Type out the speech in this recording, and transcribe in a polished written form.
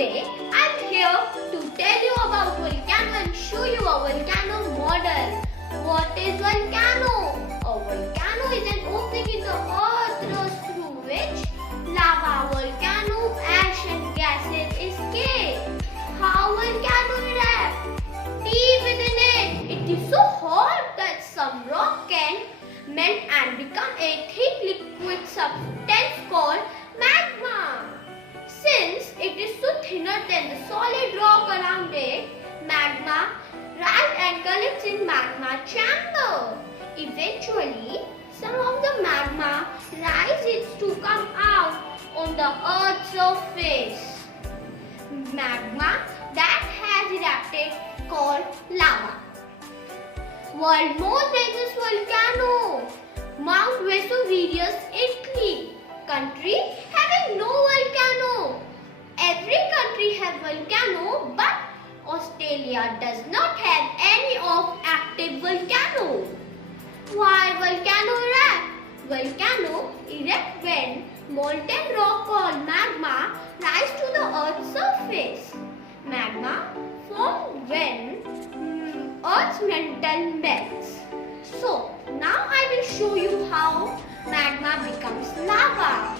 Today I'm here to tell you about volcano and show you a volcano model. What is volcano? A volcano is an opening in the earth through which lava, volcano, ash and gases escape. How volcano erupt? Deep within it, it is so hot that some rock can melt and become a thick liquid substance called magma. Since it is so thinner than the solid rock around it, magma rises and collects in magma chamber. Eventually, some of the magma rises to come out on the earth's surface. Magma that has erupted called lava. World most dangerous volcano, Mount Vesuvius, Italy. Country having no volcano. Every country has volcano, but Australia does not have any of active volcano. Why volcano erupt? Volcano erupt when molten rock called magma rise to the earth's surface. Magma forms when earth's mantle melts. So now I will show you how magma becomes lava.